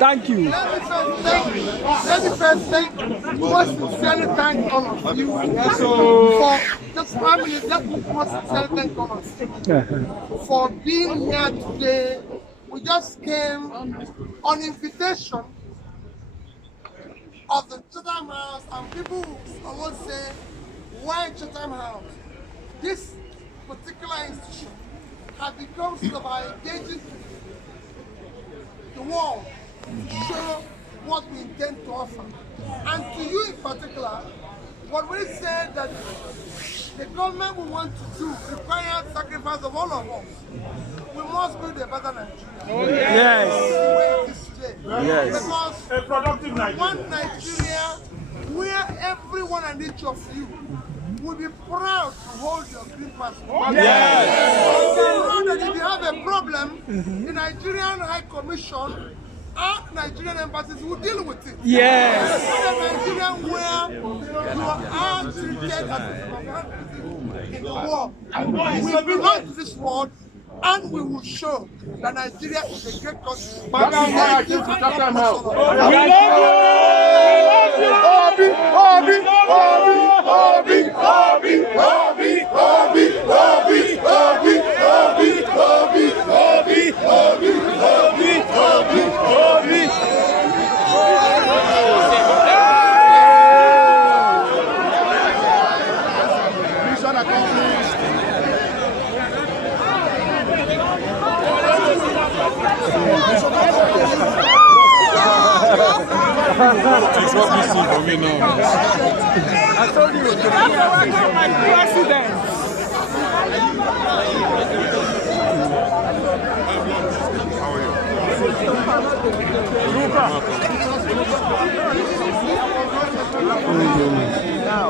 Thank you. Let me first thank most sincerely thank all of you for just family. Let me most sincerely thank all of you for being here today. We just came on invitation of the Chatham House, and people always say, why Chatham House? This particular institution has become sort of our engaging the world to show what we intend to offer. And to you in particular, what we said that the government we want to do requires sacrifice of all of us. We must build a better Nigeria. Yes. Yes. Because a productive Nigeria. One Nigeria where everyone and each of you will be proud to hold your green passport. Yes. Proud that if you have a problem, the Nigerian High Commission and Nigerian embassies will deal with it. Yes. The Nigerian where you are treated as in the world. We belong to this world, and we will show that Nigeria is a great country. We love you. It's what we see for me now. I told you, my president. How are you? Now,